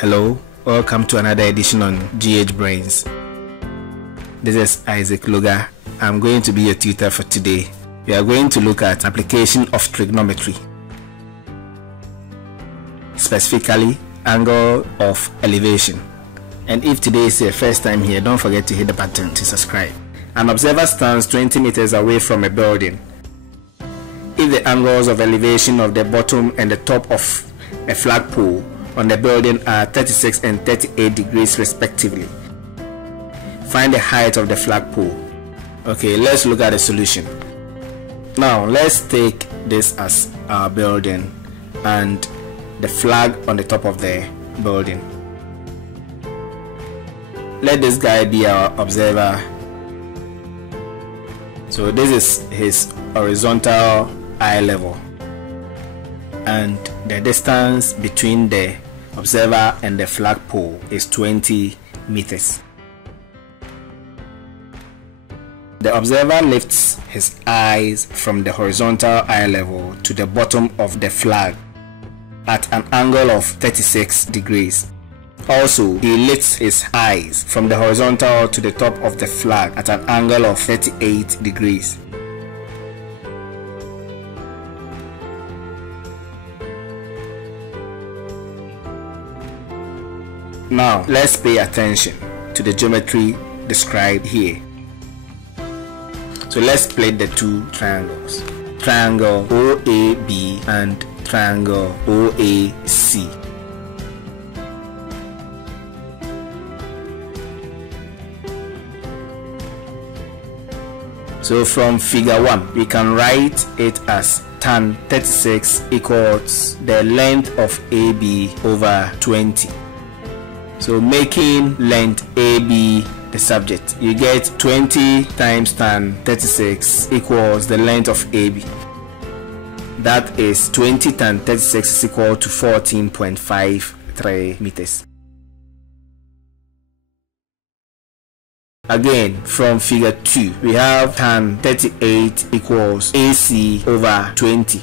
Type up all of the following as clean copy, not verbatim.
Hello, welcome to another edition on GH Brains. This is Isaac Luga. I'm going to be your tutor for today. We are going to look at application of trigonometry, specifically angle of elevation. And if today is your first time here, don't forget to hit the button to subscribe. An observer stands 20 meters away from a building. If the angles of elevation of the bottom and the top of a flagpole on the building are 36 and 38 degrees respectively, find the height of the flagpole. Okay, let's look at the solution. Now let's take this as our building and the flag on the top of the building. Let this guy be our observer. So this is his horizontal eye level, and the distance between the observer and the flagpole is 20 meters. The observer lifts his eyes from the horizontal eye level to the bottom of the flag at an angle of 36 degrees. Also, he lifts his eyes from the horizontal to the top of the flag at an angle of 38 degrees. Now, let's pay attention to the geometry described here. So let's split the two triangles, triangle OAB and triangle OAC. So from figure 1, we can write it as tan 36 equals the length of AB over 20. So making length AB the subject, you get 20 times tan 36 equals the length of AB. That is 20 tan 36 is equal to 14.53 meters. Again, from figure 2, we have tan 38 equals AC over 20.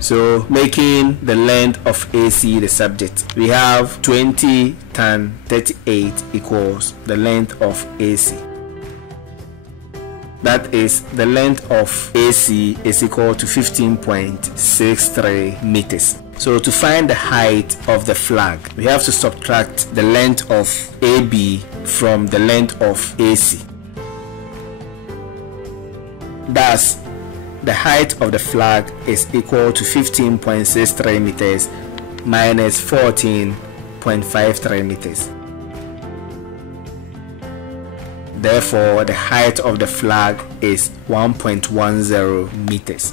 So making the length of AC the subject, we have 20 tan 38 equals the length of AC. That is, the length of AC is equal to 15.63 meters. So to find the height of the flag, we have to subtract the length of AB from the length of AC. Thus, the height of the flag is equal to 15.63 meters minus 14.53 meters. Therefore, the height of the flag is 1.10 meters.